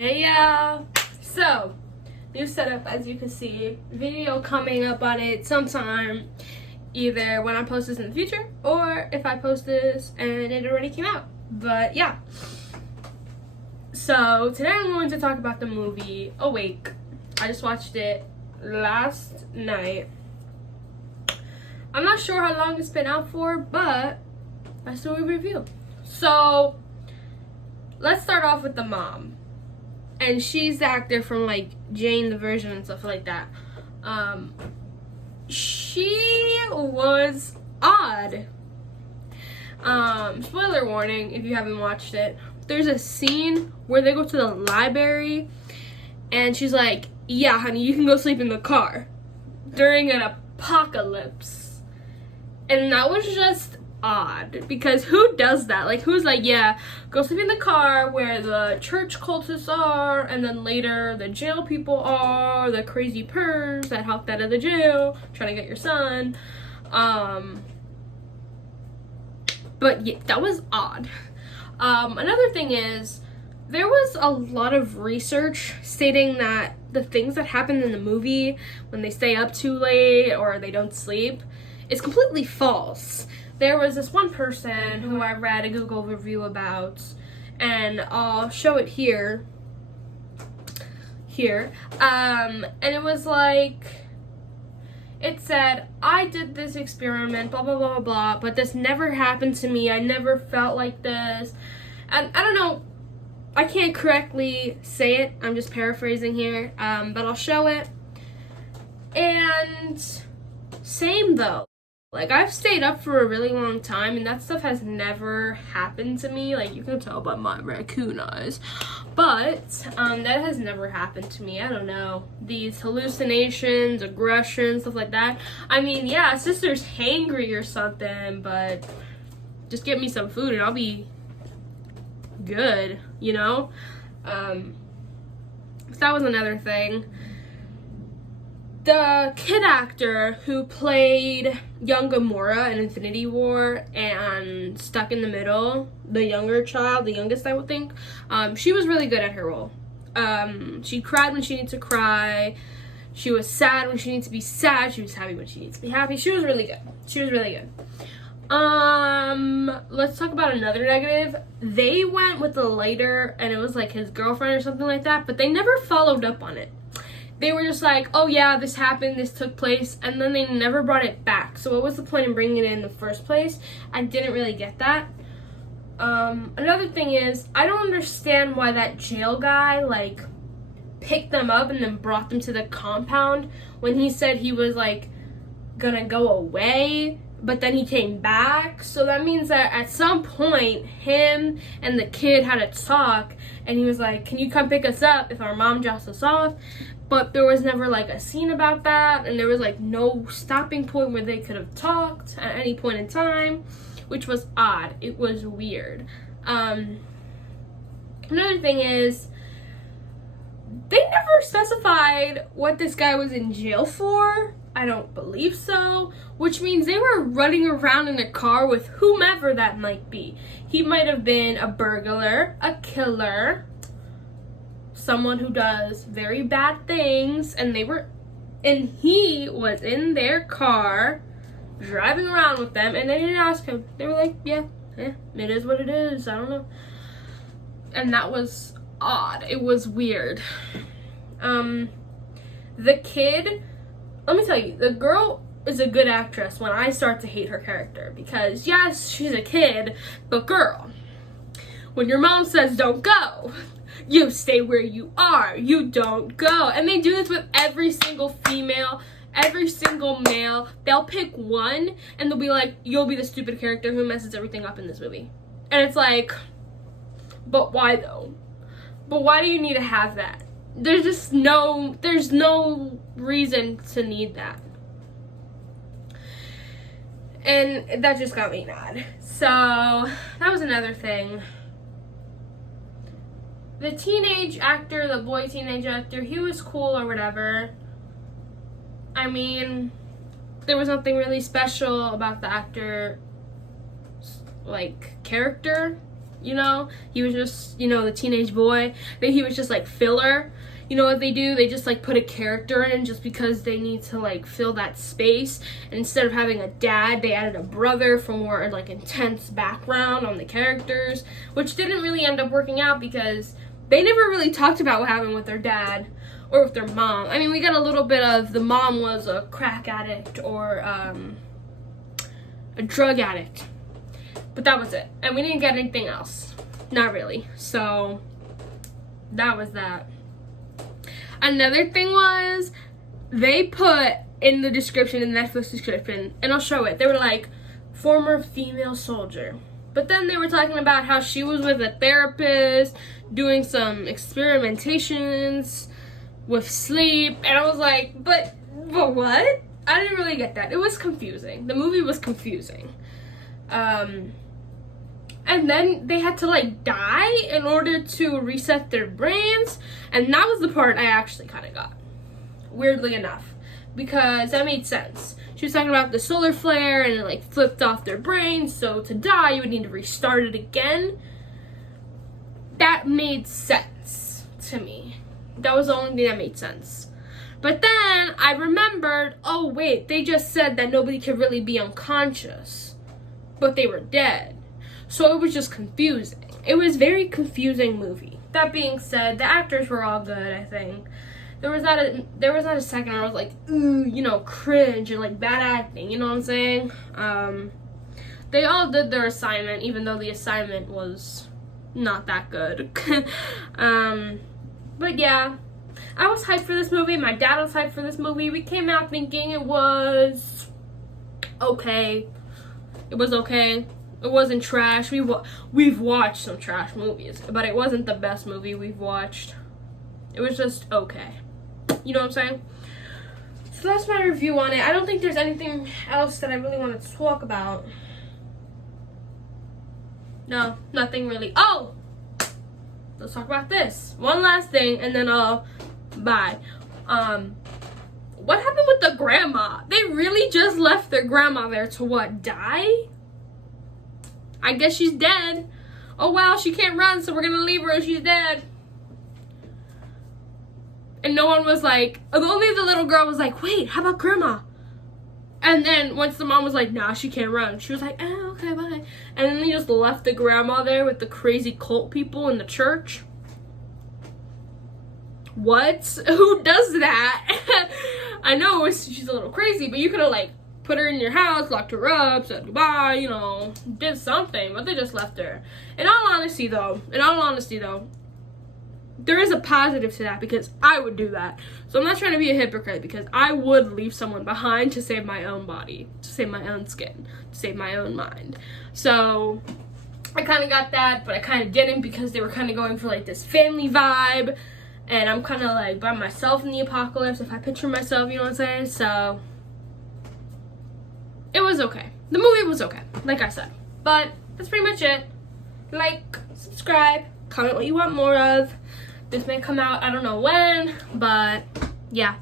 Hey y'all! So, new setup as you can see. Video coming up on it sometime, either when I post this in the future or if I post this and it already came out. But yeah. So, today I'm going to talk about the movie Awake. I just watched it last night. I'm not sure how long it's been out for, but I still will review. So, let's start off with the mom. And she's the actor from like Jane the Virgin and stuff like that. She was odd. Spoiler warning if you haven't watched it. There's a scene where they go to the library and she's like, yeah, honey, you can go sleep in the car during an apocalypse. And that was just odd, because who does that? Like, who's like, yeah, go sleep in the car where the church cultists are, and then later the jail people are, the crazy pers that hopped out of the jail trying to get your son. But yeah, that was odd. Another thing is, there was a lot of research stating that the things that happen in the movie when they stay up too late or they don't sleep is completely false. There was this one person who I read a Google review about, and I'll show it here. And it was like, it said, I did this experiment, blah, blah, blah, blah, blah, but this never happened to me. I never felt like this. And I don't know, I can't correctly say it. I'm just paraphrasing here, but I'll show it. And same though. Like, I've stayed up for a really long time, and that stuff has never happened to me. Like, you can tell by my raccoon eyes. But, that has never happened to me. I don't know. These hallucinations, aggression, stuff like that. I mean, yeah, sister's hangry or something, but just get me some food and I'll be good, you know? So that was another thing. The kid actor who played young Gamora in Infinity War and Stuck in the Middle, the younger child, the youngest I would think, she was really good at her role. She cried when she needed to cry. She was sad when she needed to be sad. She was happy when she needed to be happy. She was really good. Let's talk about another negative. They went with the lighter and it was like his girlfriend or something like that, but they never followed up on it. They were just like, oh yeah, this happened, this took place, and then they never brought it back. So what was the point in bringing it in the first place? I didn't really get that. Another thing is, I don't understand why that jail guy, like, picked them up and then brought them to the compound when he said he was, like, gonna go away, but then he came back. So that means that at some point, him and the kid had a talk, and he was like, can you come pick us up if our mom drops us off? But there was never like a scene about that, and there was like no stopping point where they could have talked at any point in time, which was odd. It was weird. Another thing is, they never specified what this guy was in jail for. I don't believe so, which means they were running around in a car with whomever that might be. He might have been a burglar, a killer, someone who does very bad things, and he was in their car driving around with them, and they didn't ask him. They were like, yeah, it is what it is, I don't know. And that was odd. It was weird. The kid, let me tell you, the girl is a good actress when I start to hate her character, because yes, she's a kid, but girl, when your mom says don't go, you stay where you are. You don't go. And they do this with every single female, every single male. They'll pick one and they'll be like, you'll be the stupid character who messes everything up in this movie. And it's like, but why though? But why do you need to have that? There's no reason to need that. And that just got me mad. So that was another thing. The teenage actor, the boy teenage actor, he was cool or whatever. I mean, there was nothing really special about the actor, like, character. you know? He was just, you know, the teenage boy. But he was just like filler. You know what they do? They just like put a character in just because they need to like fill that space. And instead of having a dad, they added a brother for more like intense background on the characters, which didn't really end up working out because they never really talked about what happened with their dad or with their mom. I mean, we got a little bit of the mom was a crack addict or a drug addict, but that was it. And we didn't get anything else. Not really. So that was that. Another thing was, they put in the description, in the Netflix description, and I'll show it, they were like, former female soldier. But then they were talking about how she was with a therapist, doing some experimentations with sleep, and I was like, but what? I didn't really get that. It was confusing. The movie was confusing. And then they had to like die in order to reset their brains. And that was the part I actually kind of got, weirdly enough, because that made sense. She was talking about the solar flare and it like flipped off their brains. So to die, you would need to restart it again. That made sense to me. That was the only thing that made sense. But then I remembered, oh wait, they just said that nobody could really be unconscious, but they were dead. So it was just confusing. It was a very confusing movie. That being said, the actors were all good, I think. There was not a second where I was like, ooh, you know, cringe and like bad acting, you know what I'm saying? They all did their assignment, even though the assignment was not that good. But yeah, I was hyped for this movie. My dad was hyped for this movie. We came out thinking it was okay. It was okay. It wasn't trash. We've watched some trash movies, but it wasn't the best movie we've watched. It was just okay. You know what I'm saying? So that's my review on it. I don't think there's anything else that I really wanted to talk about. No, nothing really. Oh! Let's talk about this. One last thing, and then I'll bye. What happened with the grandma? They really just left their grandma there to what, die? I guess she's dead. Oh wow, she can't run, so we're gonna leave her and she's dead. And no one was like, only the little girl was like, wait, how about grandma? And then once the mom was like, nah, she can't run, she was like, oh, okay, bye. And then they just left the grandma there with the crazy cult people in the church. What? Who does that? I know she's a little crazy, but you could have like put her in your house, locked her up, said goodbye, you know, did something, but they just left her. In all honesty though, there is a positive to that because I would do that. So I'm not trying to be a hypocrite because I would leave someone behind to save my own body, to save my own skin, to save my own mind. So I kind of got that, but I kind of didn't because they were kind of going for like this family vibe. And I'm kind of like by myself in the apocalypse if I picture myself, you know what I'm saying? So it was okay. The movie was okay, like I said. But that's pretty much it. Like, subscribe, comment what you want more of. This may come out, I don't know when, but yeah.